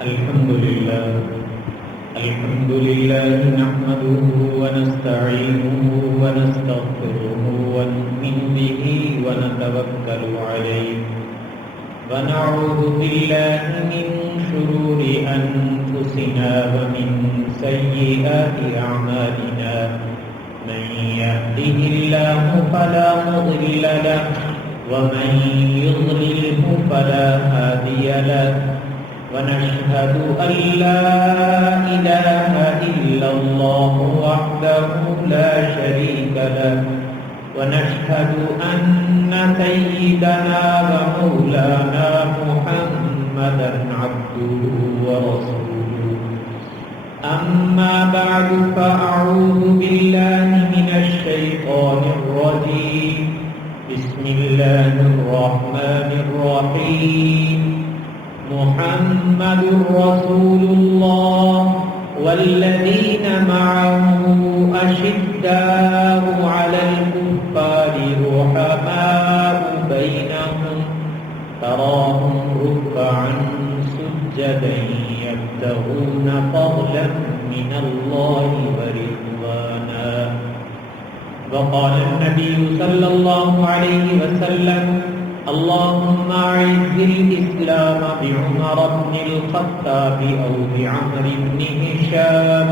الحمد لله نحمده ونستعينه ونستغفره ونؤمن به ونتوكل عليه ونعوذ بالله من شرور أنفسنا ومن سيئات أعمالنا من يهده الله فلا مضل له ومن يضلله فلا هادي له ونشهد أن لا إله إلا الله وحده لا شريك له ونشهد أن سيدنا ومولانا محمدا عبده ورسوله أما بعد فأعوذ بالله من الشيطان الرجيم بسم الله الرحمن الرحيم محمد رسول الله والذين معه أشداء على الكفار رحماء بينهم تراهم ركعا سجدا يبتغون فضلا من الله ورضوانا وقال النبي صلى الله عليه وسلم اللهم أعز الإسلام بعمر بن الخطاب أو بعمرو بن هشام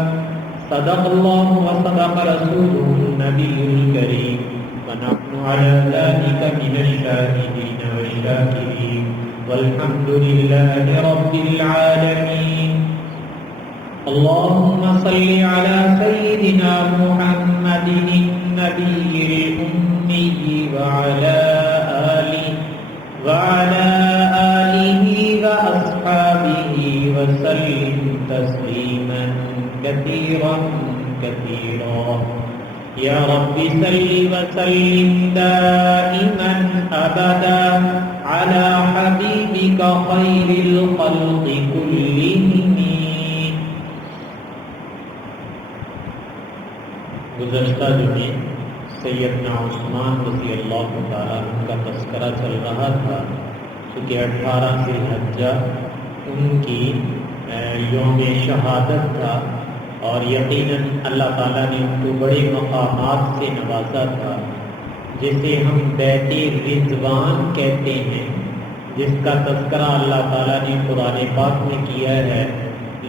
صدق الله وصدق رسوله النبي الكريم ونحن على ذلك من الشاهدين والشاكرين والحمد لله رب العالمين اللهم صل على سيدنا محمد النبي الأمي وعلى آله وأصحابه وسلم تسليما كثيرا كثيرا يا رب صل وسلم دائما أبدا على حبيبك خير الخلق كلهم. گزشتہ جمعے سیدنا عثمان رضی اللہ تعالیٰ عنہ کا تذکرہ چل رہا تھا چونکہ 18 ذی الحجہ ان کی یوم شہادت تھا اور یقیناً اللہ تعالیٰ نے ان کو بڑے مقامات سے نوازا تھا جسے ہم بیت رضوان کہتے ہیں، جس کا تذکرہ اللہ تعالیٰ نے قرآن پاک میں کیا ہے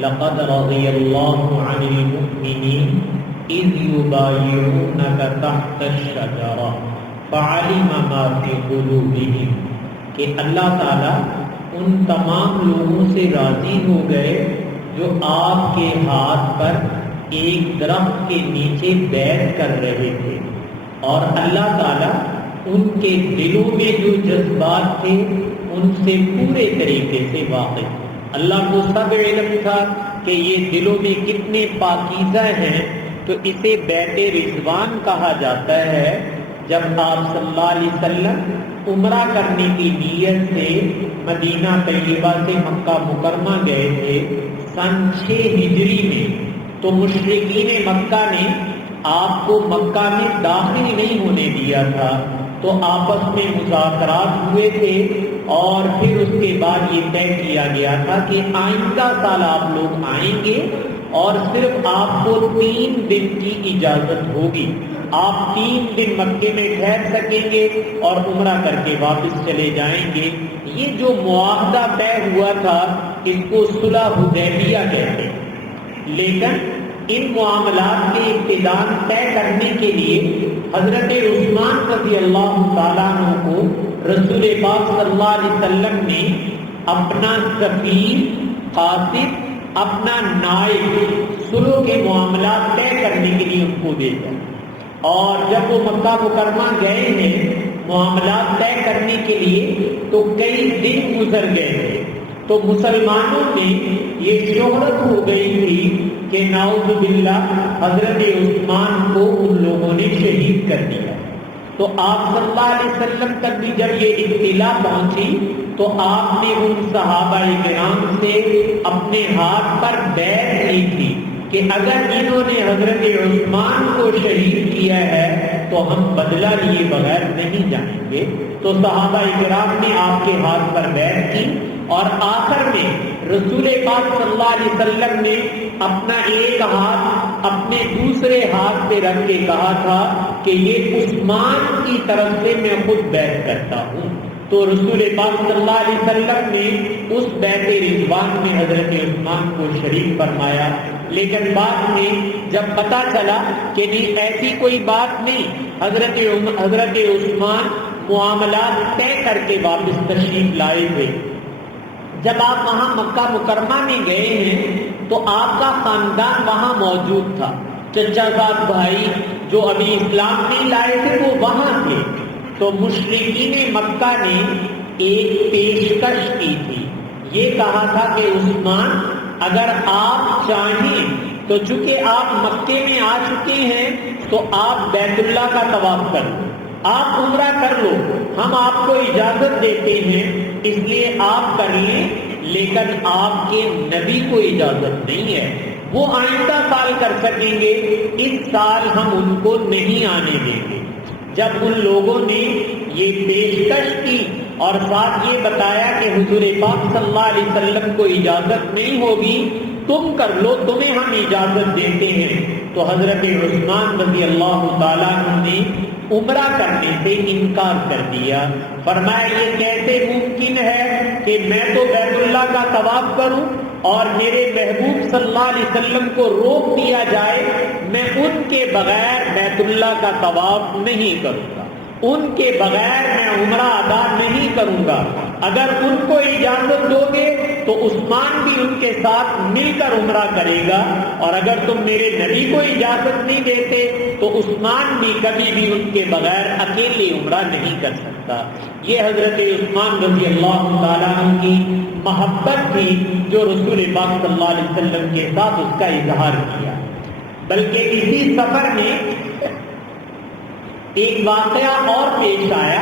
لقد رضی اللہ عن المؤمنین اذ یبایعونک تحت الشجرہ فعلم ما فی قلوبہم، کہ اللہ تعالیٰ ان تمام لوگوں سے راضی ہو گئے جو آپ کے ہاتھ پر ایک درخت کے نیچے بیعت کر رہے تھے، اور اللہ تعالیٰ ان کے دلوں میں جو جذبات تھے ان سے پورے طریقے سے واقف. اللہ کو سب علم تھا کہ یہ دلوں میں کتنے پاکیزہ ہیں، تو اسے بیت رضوان کہا جاتا ہے. جب آپ صلی اللہ علیہ وسلم عمرہ کرنے کی نیت سے مدینہ طیبہ سے مکہ مکرمہ گئے تھے سن 6 ہجری میں، تو مشرکین مکہ نے آپ کو مکہ میں داخل نہیں ہونے دیا تھا، تو آپس میں مذاکرات ہوئے تھے اور پھر اس کے بعد یہ طے کیا گیا تھا کہ آئندہ سال آپ لوگ آئیں گے اور صرف آپ کو 3 دن کی اجازت ہوگی، آپ 3 دن مکے میں ٹھہر سکیں گے اور عمرہ کر کے واپس چلے جائیں گے. یہ جو معاہدہ طے ہوا تھا اس کو صلح حدیبیہ کہتے ہیں. لیکن ان معاملات کے ابتداء طے کرنے کے لیے حضرت عثمان رضی اللہ تعالیٰ عنہ کو رسول پاک صلی اللہ علیہ وسلم نے اپنا سفیر قاصد، اپنا نائب صلح کے معاملات طے کرنے کے لیے ان کو بھیجا. اور جب وہ مکہ مکرمہ گئے ہیں معاملات طے کرنے کے لیے تو کئی دن گزر گئے تھے، تو مسلمانوں میں یہ شہرت ہو گئی تھی کہ نعوذ باللہ حضرت عثمان کو ان لوگوں نے شہید کر دیا. تو آپ صلی اللہ علیہ وسلم تک بھی جب یہ اطلاع پہنچی تو آپ نے ان صحابہ کرام سے اپنے ہاتھ پر بیعت لی تھی کہ اگر انہوں نے حضرت عثمان کو شہید کیا ہے تو ہم بدلہ لیے بغیر نہیں جائیں گے. تو صحابہ کرام نے آپ کے ہاتھ پر بیعت کی اور آخر میں رسول پاک صلی اللہ علیہ وسلم نے اپنا ایک ہاتھ اپنے دوسرے ہاتھ پہ رکھ کے کہا تھا کہ یہ عثمان کی طرف سے میں خود بیعت کرتا ہوں. تو رسول پاک صلی اللہ علیہ وسلم نے اس بیعت رضوان میں حضرت عثمان کو شریک فرمایا. لیکن بعد میں جب پتہ چلا کہ نہیں ایسی کوئی بات نہیں، حضرت عثمان معاملات طے کر کے واپس تشریف لائے تھے. جب آپ وہاں مکہ مکرمہ میں گئے ہیں تو آپ کا خاندان وہاں موجود تھا. چچا زاد بھائی جو ابھی اسلام نہیں لائے تھے وہ وہاں تھے. تو مشرکین مکہ نے ایک پیشکش کی تھی. یہ کہا تھا کہ عثمان اگر آپ چاہیں تو چونکہ آپ مکے میں آ چکے ہیں تو آپ بیت اللہ کا طواف کر لو، آپ عمرہ کر لو، ہم آپ کو اجازت دیتے ہیں اس لیے آپ کر لیں. لیکن آپ کے نبی کو اجازت نہیں ہے، وہ آئندہ سال کر سکیں گے، اس سال ہم ان کو نہیں آنے دیں گے. جب ان لوگوں نے یہ پیشکش کی اور ساتھ یہ بتایا کہ حضور پاک صلی اللہ علیہ وسلم کو اجازت نہیں ہوگی، تم کر لو، تمہیں ہم اجازت دیتے ہیں، تو حضرت عثمان رضی اللہ تعالیٰ عنہ نے عمرہ کرنے سے انکار کر دیا. فرمایا یہ کیسے ممکن ہے کہ میں تو بیت اللہ کا طواف کروں اور میرے محبوب صلی اللہ علیہ وسلم کو روک دیا جائے، میں ان کے بغیر بیت اللہ کا طواف نہیں کروں گا، ان کے بغیر میں عمرہ ادا نہیں کروں گا. اگر ان کو اجازت دو گے تو عثمان بھی ان کے ساتھ مل کر عمرہ کرے گا، اور اگر تم میرے نبی کو اجازت نہیں دیتے تو عثمان بھی کبھی بھی ان کے بغیر اکیلے عمرہ نہیں کر سکتا. یہ حضرت عثمان رضی اللہ تعالیٰ عنہ کی محبت تھی جو رسول پاک صلی اللہ علیہ وسلم کے ساتھ اس کا اظہار کیا. بلکہ اسی سفر میں ایک واقعہ اور پیش آیا.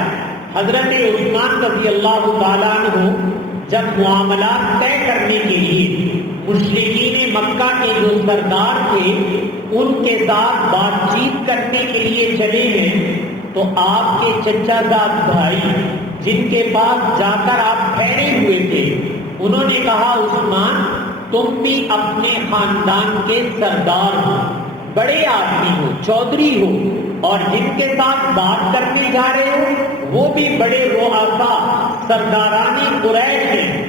حضرت عثمان رضی اللہ تعالیٰ عنہ جب معاملات طے کرنے کے لیے مشرکین مکہ کے جو سردار تھے ان کے ساتھ بات چیت کرنے کے لیے چلے ہیں، تو آپ کے چچا زاد بھائی جن کے پاس جا کر آپ ٹھہرے ہوئے تھے، انہوں نے کہا عثمان تم بھی اپنے خاندان کے سردار ہو، بڑے آدمی ہو، چودھری ہو، اور جن کے ساتھ بات کرنے جا رہے ہو وہ بھی بڑے رؤسا سرداران قریش ہیں،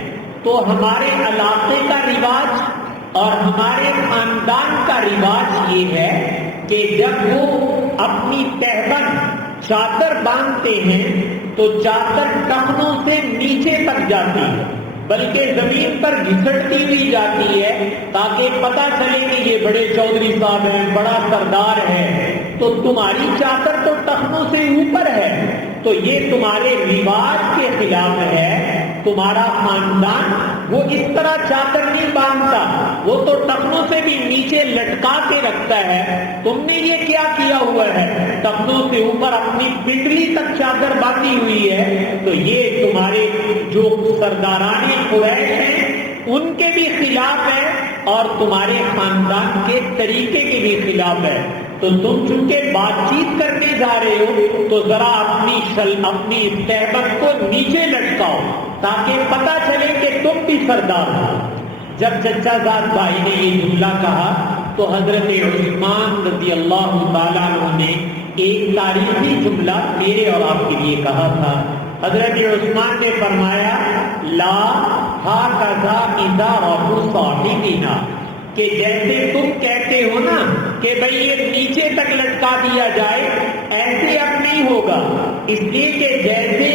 تو ہمارے علاقے کا رواج اور ہمارے خاندان کا رواج یہ ہے کہ جب وہ اپنی تہبند چادر باندھتے ہیں تو چادر ٹخنوں سے نیچے تک جاتی ہے، بلکہ زمین پر گھسٹتی ہوئی جاتی ہے تاکہ پتہ چلے کہ یہ بڑے چودھری صاحب ہیں، بڑا سردار ہے. تو تمہاری چادر تو ٹخنوں سے اوپر ہے، تو یہ تمہارے رواج کے خلاف ہے. تمہارا خاندان وہ اس طرح چادر نہیں باندھتا، وہ تو ٹخنوں سے بھی نیچے لٹکا کے رکھتا ہے. تم نے یہ کیا کیا ہوا ہے؟ ٹخنوں سے اوپر اپنی پنڈلی تک چادر باندھی ہوئی ہے. تو یہ تمہارے جو سرداران قریش ہیں ان کے بھی خلاف ہے اور تمہارے خاندان کے طریقے کے بھی خلاف ہے. تو تم چونکہ بات چیت کرنے جا رہے ہو تو ذرا اپنی تہبند کو نیچے لٹکاؤ تاکہ پتہ چلے کہ تم بھی سردار ہو. جب چچا زاد بھائی نے یہ جملہ کہا تو حضرت عثمان رضی اللہ تعالیٰ عنہ نے ایک تاریخی جملہ میرے اور آپ کے لیے کہا تھا. حضرت عثمان نے فرمایا لا ہاکذا اذا ربو صاحبنا، کہ جیسے تم کہتے ہو نا کہ بھئی یہ نیچے تک لٹکا دیا جائے، ایسے اب نہیں ہوگا. اس لیے کہ جیسے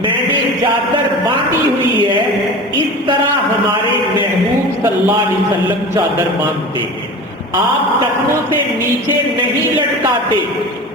میں نے چادر باندھی ہوئی ہے اس طرح ہمارے محبوب صلی اللہ علیہ وسلم چادر باندھتے ہیں. آپ ٹخنوں سے نیچے نہیں لٹکاتے،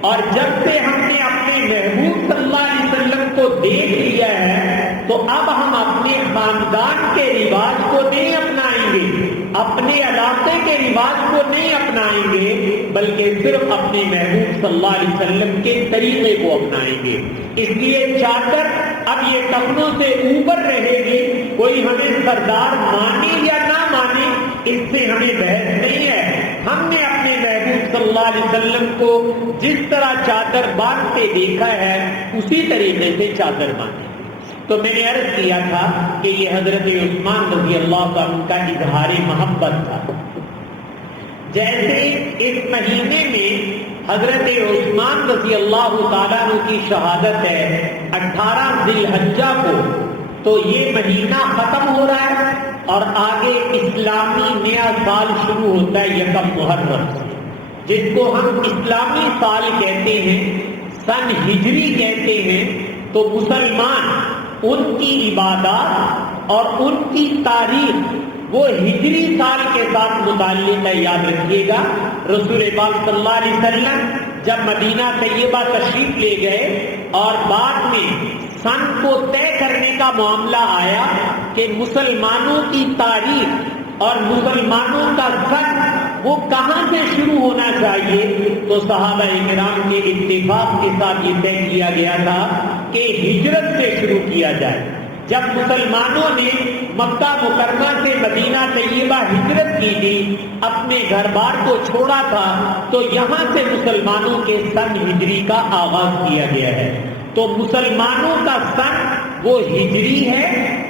اور جب سے ہم نے اپنے محبوب صلی اللہ علیہ وسلم کو دیکھ لیا ہے تو اب ہم اپنے خاندان کے رواج کو نہیں اپنائیں گے، اپنے علاقے کے رواج کو نہیں اپنائیں گے، بلکہ صرف اپنے محبوب صلی اللہ علیہ وسلم کے طریقے کو اپنائیں گے. اس لیے چادر اب یہ ٹخنوں سے اوپر رہے گی، کوئی ہمیں سردار مانے یا نہ مانے اس سے ہمیں بحث نہیں ہے. ہم نے اپنے محبوب صلی اللہ علیہ وسلم کو جس طرح چادر باندھتے دیکھا ہے اسی طریقے سے چادر باندھیں. تو میں نے عرض کیا تھا کہ یہ حضرت عثمان رضی اللہ عنہ کا اظہار محبت تھا. جیسے اس مہینے میں حضرت عثمان رضی اللہ تعالیٰ عنہ کی شہادت ہے 18 ذی الحجہ کو، تو یہ مہینہ ختم ہو رہا ہے اور آگے اسلامی نیا سال شروع ہوتا ہے 1 محرم سے، جس کو ہم اسلامی سال کہتے ہیں، سن ہجری کہتے ہیں. تو مسلمان ان کی عبادات اور ان کی تاریخ وہ ہجری سال کے ساتھ متعلق ہے. یاد رکھیے گا رسول پاک صلی اللہ علیہ وسلم جب مدینہ طیبہ تشریف لے گئے اور بعد میں سن کو طے کرنے کا معاملہ آیا کہ مسلمانوں کی تاریخ اور مسلمانوں کا سن وہ کہاں سے شروع ہونا چاہیے، تو صحابہ کرام کے اتفاق کے ساتھ یہ طے کیا گیا تھا کہ ہجرت سے شروع کیا جائے. جب مسلمانوں نے مکہ مکرمہ سے مدینہ طیبہ ہجرت کی تھی، اپنے گھر بار کو چھوڑا تھا، تو یہاں سے مسلمانوں کے سن ہجری کا آغاز کیا گیا ہے. تو مسلمانوں کا سن وہ ہجری ہے،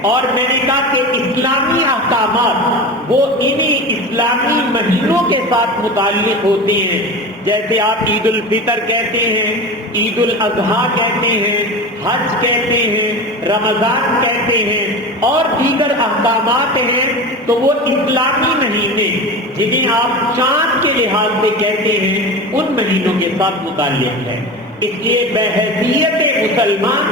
اور میں نے کہا کہ اسلامی احکامات وہ انہیں اسلامی مہینوں کے ساتھ متعلق ہوتے ہیں. جیسے آپ عید الفطر کہتے ہیں، عید الاضحیٰ کہتے ہیں، حج کہتے ہیں، رمضان کہتے ہیں، اور دیگر احکامات ہیں، تو وہ اسلامی مہینے جنہیں آپ چاند کے لحاظ سے کہتے ہیں ان مہینوں کے ساتھ متعلق ہے. اس لیے بحیثیت مسلمان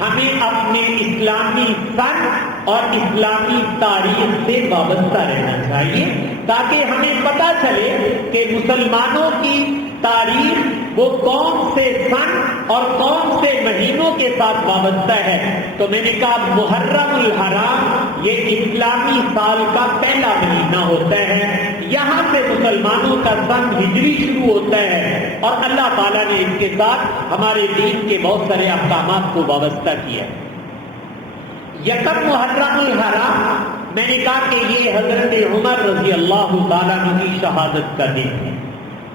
ہمیں اپنے اسلامی سن اور اسلامی تاریخ سے وابستہ رہنا چاہیے، تاکہ ہمیں پتہ چلے کہ مسلمانوں کی تاریخ وہ کون سے سن اور کون سے مہینوں کے ساتھ وابستہ ہے. تو میں نے کہا محرم الحرام یہ اسلامی سال کا پہلا مہینہ ہوتا ہے، یہاں سے مسلمانوں کا سن ہجری شروع ہوتا ہے، اور اللہ تعالیٰ نے اس کے ساتھ ہمارے دین کے بہت سارے احکامات کو وابستہ کیا. 1 محرم الحرام میں نے کہا کہ یہ حضرت عمر رضی اللہ تعالیٰ عنہ کی شہادت کا دن ہے.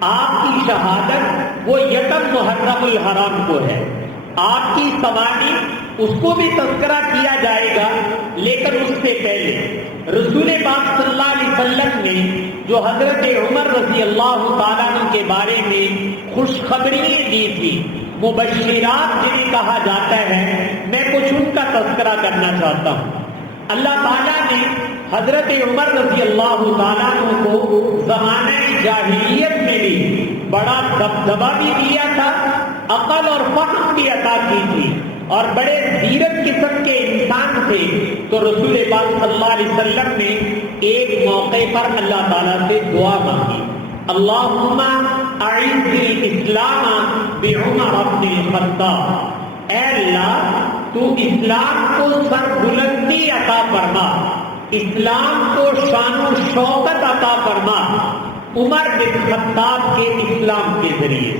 آپ کی شہادت وہ 1 محرم الحرام کو ہے. آپ کی سوانح اس کو بھی تذکرہ کیا جائے گا، لیکن اس سے پہلے رسول پاک صلی اللہ علیہ وسلم نے جو حضرت عمر رضی اللہ تعالیٰ عنہ کے بارے میں خوشخبریاں دی تھی، مبشرات جنہیں کہا جاتا ہے، میں کچھ ان کا تذکرہ کرنا چاہتا ہوں. اللہ تعالیٰ نے حضرت عمر رضی اللہ تعالیٰ عنہ کو زمانہ جاہلیت میں بھی بڑا دبدبہ بھی دیا تھا، عقل اور فہم بھی عطا کی تھی، اور بڑے زیرک قسم کے انسان تھے. تو رسول پاک صلی اللہ علیہ وسلم نے ایک موقع پر اللہ تعالیٰ سے دعا مانگی، اللہم اعز الاسلام بعمر بن الخطاب، اے اللہ تو اسلام کو سربلندی عطا فرما، اسلام کو شان و شوکت عطا فرما عمر بن خطاب کے اسلام کے ذریعے،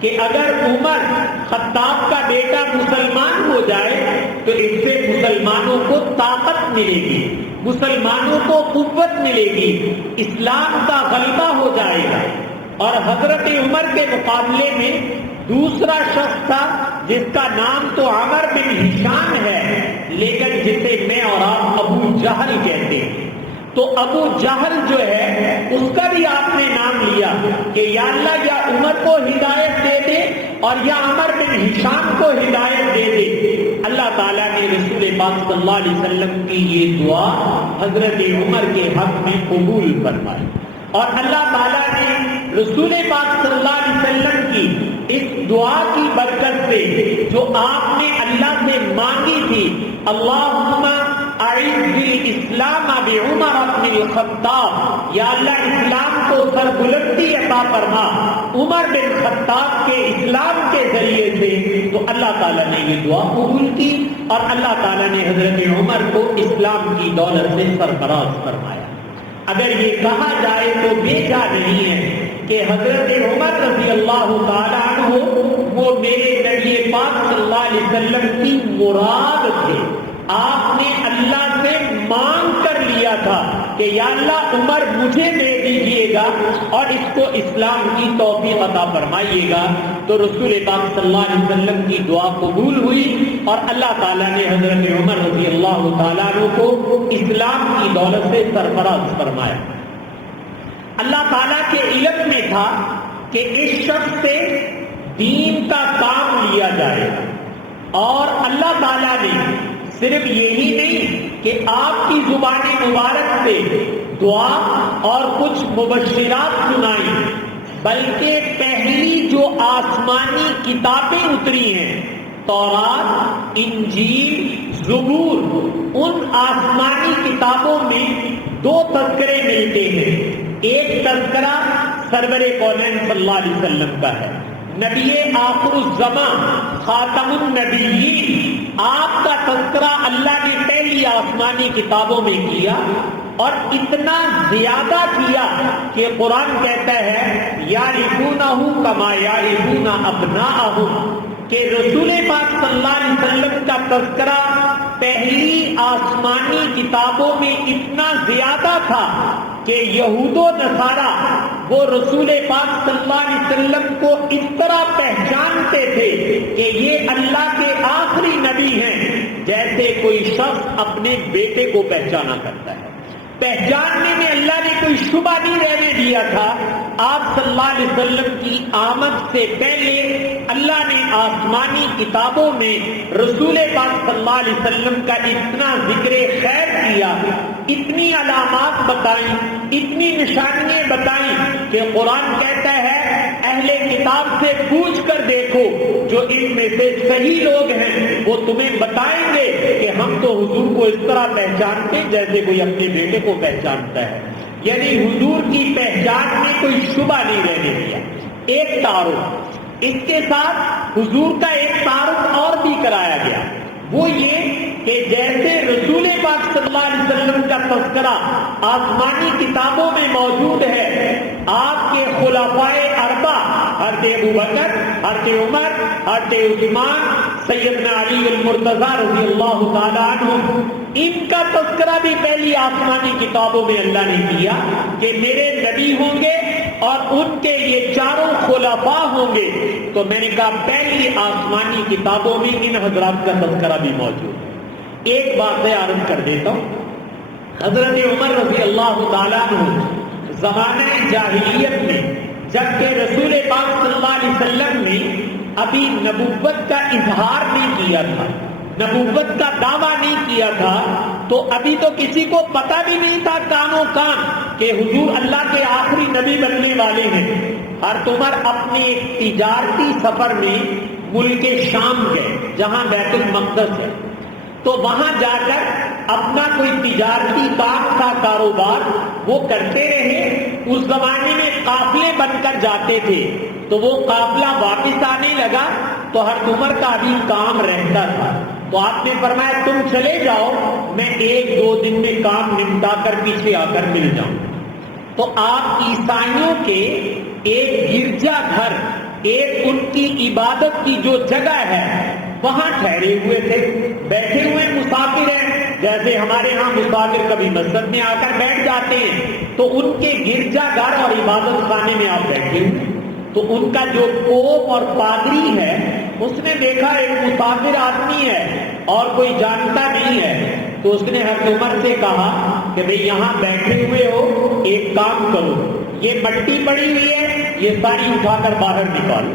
کہ اگر عمر خطاب کا بیٹا مسلمان ہو جائے تو اس سے مسلمانوں کو طاقت ملے گی، مسلمانوں کو قوت ملے گی، اسلام کا غلبہ ہو جائے گا. اور حضرت عمر کے مقابلے میں دوسرا شخص تھا جس کا نام تو عمر بن ہشام ہے، لیکن جسے میں اور آپ ابو جہل کہتے ہیں. تو ابو جہل جو ہے اس کا بھی آپ نے نام لیا کہ یا اللہ یا عمر کو ہدایت دے دے اور یا عمر بن ہشام کو ہدایت دے دے. اللہ تعالیٰ نے رسول پاک صلی اللہ علیہ وسلم کی یہ دعا حضرت عمر کے حق میں قبول فرمائی، اور اللہ تعالیٰ نے رسول پاک صلی اللہ علیہ وسلم کی اس دعا کی برکت سے جو آپ نے اللہ سے مانگی تھی، اللہم اعز الاسلام بعمر بن الخطاب، یا اللہ اسلام کو سربلندی عطا فرما عمر بن خطاب کے اسلام کے ذریعے سے، تو اللہ تعالیٰ نے یہ دعا قبول کی، اور اللہ تعالیٰ نے حضرت عمر کو اسلام کی دولت سے سرفراز فرمایا. اگر یہ کہا جائے تو بے جا نہیں ہے کہ حضرت عمر رضی اللہ تعالیٰ عنہ وہ میرے نبی پاک صلی اللہ علیہ وسلم کی مراد تھے. آپ نے اللہ سے مانگ کر لیا تھا کہ کہ یا اللہ عمر مجھے دے دیجئے گا اور اس کو اسلام کی توفیق عطا فرمائیے گا. تو رسول پاک صلی اللہ علیہ وسلم کی دعا قبول ہوئی اور اللہ تعالیٰ نے حضرت عمر رضی اللہ تعالیٰ عنہ کو اسلام کی دولت سے سرفراز فرمایا. اللہ تعالیٰ کے علم میں تھا کہ اس شخص سے دین کا کام لیا جائے اور اللہ تعالیٰ نے صرف یہی نہیں کہ آپ کی زبان مبارک سے دعا اور کچھ مبشرات سنائی بلکہ پہلی جو آسمانی کتابیں اتری ہیں تورات، انجیل، زبور، ان آسمانی کتابوں میں 2 تذکرے ملتے ہیں. ایک تذکرہ سرور کونین صلی اللہ علیہ وسلم کا ہے، نبی آخر الزمان خاتم النبیین، آپ کا تذکرہ اللہ نے پہلی آسمانی کتابوں میں کیا اور اتنا زیادہ کیا کہ قرآن کہتا ہے یعرفونہ کما یعرفون ابناءہم، کہ رسول پاک صلی اللہ علیہ وسلم کا تذکرہ پہلی آسمانی کتابوں میں اتنا زیادہ تھا کہ یہود و نصارہ وہ رسول پاک صلی اللہ علیہ وسلم کو اس طرح پہچانتے تھے کہ یہ اللہ کے آخری نبی ہیں جیسے کوئی شخص اپنے بیٹے کو پہچانا کرتا ہے. پہچاننے میں اللہ نے کوئی شبہ نہیں رہنے دیا تھا. آپ صلی اللہ علیہ وسلم کی آمد سے پہلے اللہ نے آسمانی کتابوں میں رسول پاک صلی اللہ علیہ وسلم کا اتنا ذکر خیر کیا، اتنی علامات بتائیں، اتنی نشانیاں بتائیں کہ قرآن کہتا ہے اہل کتاب سے پوچھ کر دیکھو جو ان میں سے صحیح لوگ ہیں وہ تمہیں بتائیں گے کہ ہم تو حضور کو اس طرح پہچانتے جیسے کوئی اپنے بیٹے کو پہچانتا ہے. یعنی حضور کی پہچان میں کوئی شبہ نہیں رہنے دیا. ایک تعارف، اس کے ساتھ حضور کا ایک تعارف اور بھی کرایا گیا، وہ یہ کہ جیسے رسول پاک صلی اللہ علیہ وسلم کا تذکرہ آسمانی کتابوں میں موجود ہے، آپ کے خلفائے اربع حضرت ابوبکر، حضرت عمر، حضرت عثمان، سیدنا علی المرتضیٰ رضی اللہ تعالیٰ عنہ، ان کا تذکرہ بھی پہلی آسمانی کتابوں میں اللہ نے کیا کہ میرے نبی ہوں گے اور ان کے یہ چاروں خلفاء ہوں گے. تو میں نے کہا پہلی آسمانی کتابوں میں ان حضرات کا تذکرہ بھی موجود ہے. ایک بات میں عرض کر دیتا ہوں، حضرت عمر رضی اللہ تعالیٰ عنہ زمانہ جاہلیت میں جبکہ رسول پاک صلی اللہ علیہ وسلم نے ابھی نبوت کا اظہار نہیں کیا تھا، نبوت کا دعویٰ نہیں کیا تھا، تو ابھی تو کسی کو پتہ بھی نہیں تھا کانوں کان کہ حضور اللہ کے آخری نبی بننے والے ہیں. حضرت عمر اپنے ایک تجارتی سفر میں ملک شام گئے جہاں بیت المقدس ہے، تو وہاں جا کر اپنا کوئی تجارتی کام تھا، کاروبار وہ کرتے رہے. اس زمانے میں قافلے بن کر جاتے تھے، تو وہ قافلہ واپس آنے لگا تو حضرت عمر کا ابھی کام رہتا تھا، تو آپ نے فرمایا تم چلے جاؤ، میں 1-2 دن میں کام نمٹا کر پیچھے آ کر مل جاؤں. تو آپ عیسائیوں کے ایک گرجا گھر، ایک ان کی عبادت کی جو جگہ ہے وہاں ٹھہرے ہوئے تھے، بیٹھے ہوئے مسافر ہیں جیسے ہمارے ہاں مسافر کبھی مسجد میں آ کر بیٹھ جاتے ہیں، تو ان کے گرجا گھر اور عبادت خانے میں آپ بیٹھے ہوئے. تو ان کا جو پوپ اور پادری ہے اس نے دیکھا ایک مسافر آدمی ہے اور کوئی جانتا نہیں ہے، تو اس نے حضرت عمر سے کہا کہ بھئی یہاں بیٹھے ہوئے ہو، ایک کام کرو، یہ مٹی پڑی ہوئی ہے یہ ساری اٹھا کر باہر نکالو.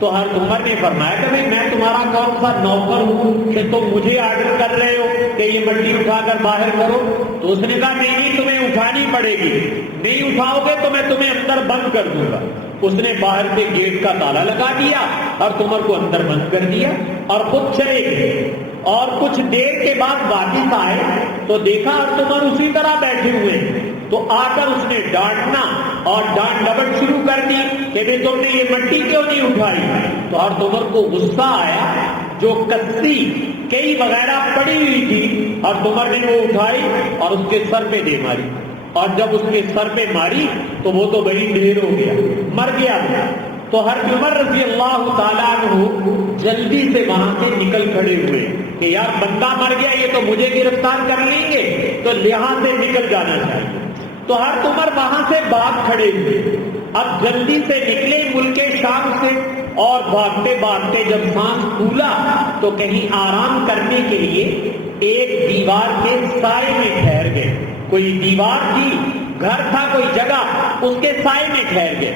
تو حضرت عمر نے فرمایا کہ بھئی میں تمہارا کون سا نوکر ہوں کہ تم مجھے آرڈر کر رہے ہو کہ یہ مٹی اٹھا کر باہر کرو. تو اس نے کہا نہیں تمہیں اٹھانی پڑے گی، نہیں اٹھاؤ گے تو میں تمہیں اندر بند کر دوں گا. اس نے باہر سے گیٹ کا تالا لگا دیا اور عمر کو اندر بند کر دیا اور خود چلے گئے. اور کچھ دیر کے بعد واپس آئے تو دیکھا حضرت عمر اسی طرح بیٹھے ہوئے، تو آ کر اس نے ڈانٹنا اور ڈانٹ ڈپٹ شروع کر دی کہ بھئی تم نے یہ مٹی کیوں نہیں اٹھائی. تو حضرت عمر کو غصہ آیا، جو کسی کئی وغیرہ پڑی ہوئی تھی حضرت عمر نے وہ اٹھائی اور اس کے سر پہ دے ماری، اور جب اس کے سر پہ ماری تو وہ تو بڑی ڈھیر ہو گیا، مر گیا. تو حضرت عمر رضی اللہ تعالیٰ عنہ جلدی سے وہاں سے نکل کھڑے ہوئے کہ یار بندہ مر گیا، یہ تو مجھے گرفتار کر لیں گے، تو یہاں سے نکل جانا چاہیے. تو حضرت عمر وہاں سے بھاگ کھڑے ہوئے. اب جلدی سے نکلے ملک شام سے اور بھاگتے بھاگتے جب سانس پھولا تو کہیں آرام کرنے کے لیے ایک دیوار کے سائے میں ٹھہر گئے. کوئی دیوار تھی, گھر تھا, کوئی جگہ, اس کے سائے میں ٹھہر گئے.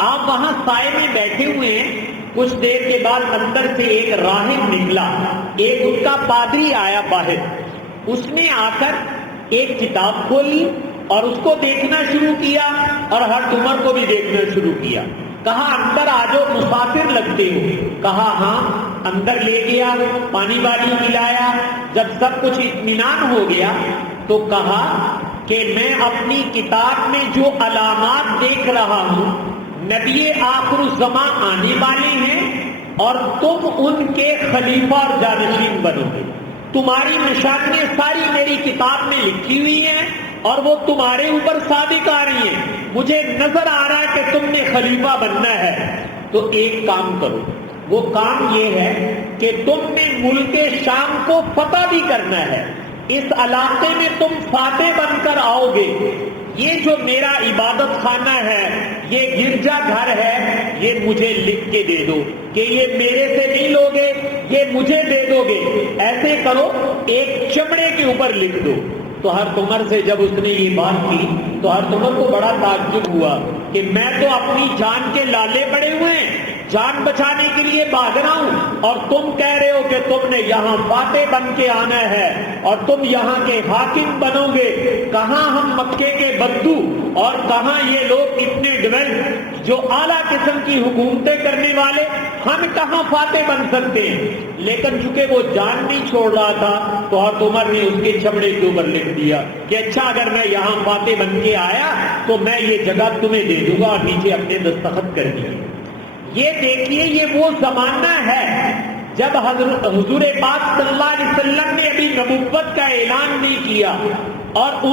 آپ وہاں سائے میں بیٹھے ہوئے ہیں. کچھ دیر کے بعد اندر سے ایک راہب نکلا, ایک ان کا پادری آیا باہر. اس نے آ کر ایک کتاب کھولی اور اس کو دیکھنا شروع کیا اور حضرت عمر کو بھی دیکھنا شروع کیا. کہا اندر آ جاؤ, مسافر لگتے ہو. کہا ہاں. اندر لے گیا, پانی وانی پلایا. جب سب کچھ اطمینان ہو گیا تو کہا کہ میں اپنی کتاب میں جو علامات دیکھ رہا ہوں, نبی آخر الزمان آنے والے ہیں اور تم ان کے خلیفہ اور جانشین بنو گے. تمہاری نشانیاں ساری میری کتاب میں لکھی ہوئی ہیں اور وہ تمہارے اوپر صادق آ رہی ہیں. مجھے نظر آ رہا ہے کہ تم نے خلیفہ بننا ہے. تو ایک کام کرو, وہ کام یہ ہے کہ تم نے ملک شام کو فتح بھی کرنا ہے. اس علاقے میں تم فاتح بن کر آؤ گے. یہ جو میرا عبادت خانہ ہے, یہ گرجا گھر ہے, یہ مجھے لکھ کے دے دو کہ یہ میرے سے نہیں لوگے, یہ مجھے دے دو گے. ایسے کرو, ایک چمڑے کے اوپر لکھ دو. تو حضرت عمر سے جب اس نے یہ بات کی تو حضرت عمر کو بڑا تعجب ہوا کہ میں تو اپنی جان کے لالے پڑے ہوئے ہیں, جان بچانے کے لیے بھاگ رہا ہوں, اور تم کہہ رہے ہو کہ تم نے یہاں فاتح بن کے آنا ہے اور تم یہاں کے حاکم بنو گے. کہاں ہم مکے کے بدو اور کہاں یہ لوگ اتنے ڈیولپ جو اعلیٰ قسم کی حکومتیں کرنے والے, ہم کہاں فاتح بن سکتے ہیں. لیکن چونکہ وہ جان نہیں چھوڑ رہا تھا تو حضرت عمر نے اس کے چمڑے کے اوپر لکھ دیا کہ اچھا اگر میں یہاں فاتح بن کے آیا تو میں یہ جگہ تمہیں دے دوں گا, اور نیچے اپنے دستخط کر دیے. یہ دیکھیے, یہ وہ زمانہ ہے جب حضور پاک صلی اللہ علیہ وسلم نے ابھی نبوت کا اعلان نہیں کیا اور